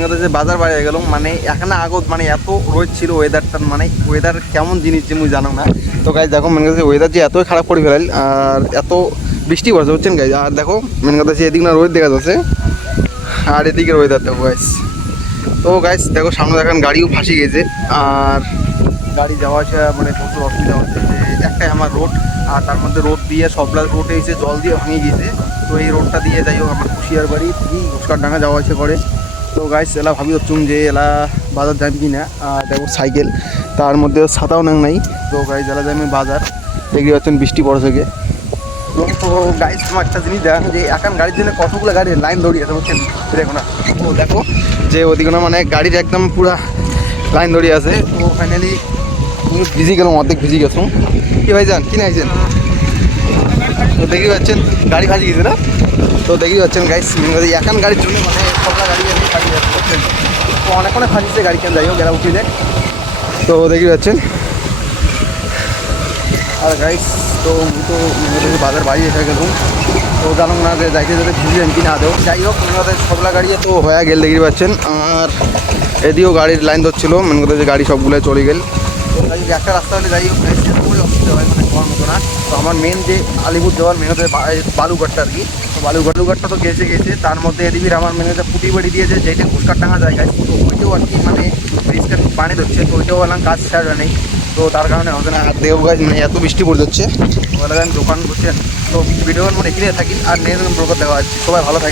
Main কথা যে বাজার বাইরে গেলাম মানে এখানে আগত মানে এত রোদ ছিল ওয়েদারটা মানে ওয়েদার কেমন জিনিস যে মুই জানো না। তো গাইজ দেখো মেন কথা ওয়েদার যে এতই খারাপ করে ফেলাইল আর এত বৃষ্টি পড়ছে বুঝছেন গাইজ। আর দেখো মেন কথা যে এদিক না রোদ দেখা যাচ্ছে আর এদিকের ওয়েদার দেখো গাইজ। তো গাইজ দেখো সামনে দেখেন গাড়িও ফাঁসি গেছে আর গাড়ি যাওয়া আসা মানে প্রচুর অসুবিধা হচ্ছে। যে একটাই আমার রোড আর তার মধ্যে রোড দিয়ে সবলা রোডে এসে জল দিয়ে ভাঙে গিয়েছে। তো এই রোডটা দিয়ে যাই হোক আমার কুশিয়ার বাড়ি ঘোষকারডাঙ্গা যাওয়া আসা করে। তো গাইস এলা ভাবি হচ্ছুম যে এলা বাজার যাবি কি না। আর দেখো সাইকেল তার মধ্যে ছাতাও নাই। তো গাইস এলা যাই আমি বাজার দেখতে পাচ্ছেন বৃষ্টি পড়ে থেকে। তো গাইস তোমার একটা জিনিস দেখা যে এখন গাড়ির জন্য কতগুলো গাড়ির লাইন দৌড়িয়ে আছে বুঝছেন। দেখো না ও দেখো যে ওদিকে না মানে গাড়ির একদম পুরা লাইন দৌড়িয়ে আছে। তো ফাইনালি ভিজি গেলাম অর্ধেক ভিজি গেছো কি ভাই যান কি না আইছেন। তো দেখি পাচ্ছেন গাড়ি ভাজি গেছে না। তো দেখি পাচ্ছেন গাইস এখন গাড়ির জন্য মানে সবলা গাড়ি ফাঁসি যাচ্ছে বুঝছেন। তো অনেক ফাঁসিছে গাড়ি কেন যাই হোক গেলা উঠিয়ে দেয়। তো দেখি পাচ্ছেন আর গাইস তো বাজার বাড়ি এসে গেলাম। তো জানো না যে যাইতে যেতে ভিজি কি না দেও যাই হোক মেন কথা সবলা গাড়ি তো হয়ে গেল দেখি পাচ্ছেন। আর এদিকেও গাড়ির লাইন ধরছিল মেন কথা যে গাড়ি সবগুলো চলে গেল। তো একটা রাস্তা হলে যাই হোক খুবই অসুবিধা হয় মানে হওয়ার মতো না। তো আমার মেন যে আলিপুর যাওয়ার মেন হচ্ছে বালুঘাটটা আর কি। তো বালুঘাটটা তো গেছে তার মধ্যে এদিকে আমার মেন হচ্ছে পুটিবাড়ি দিয়েছে যেটা ঘুষকারডাঙ্গা জায়গায়। তো ওইটাও আর কি মানে রিস্কের পানি ধরছে। তো ওইটাও বললাম কাজ ছাড়া নেই। তো তার কারণে হবে না। আর দেও গাছ মানে এত বৃষ্টি পড়ে যাচ্ছে বলে আমি দোকান করছেন। তো ভিডিওর মানে এখানে থাকি আর নেক্সট ব্লগে দেখা যাচ্ছে। সবাই ভালো থাকে।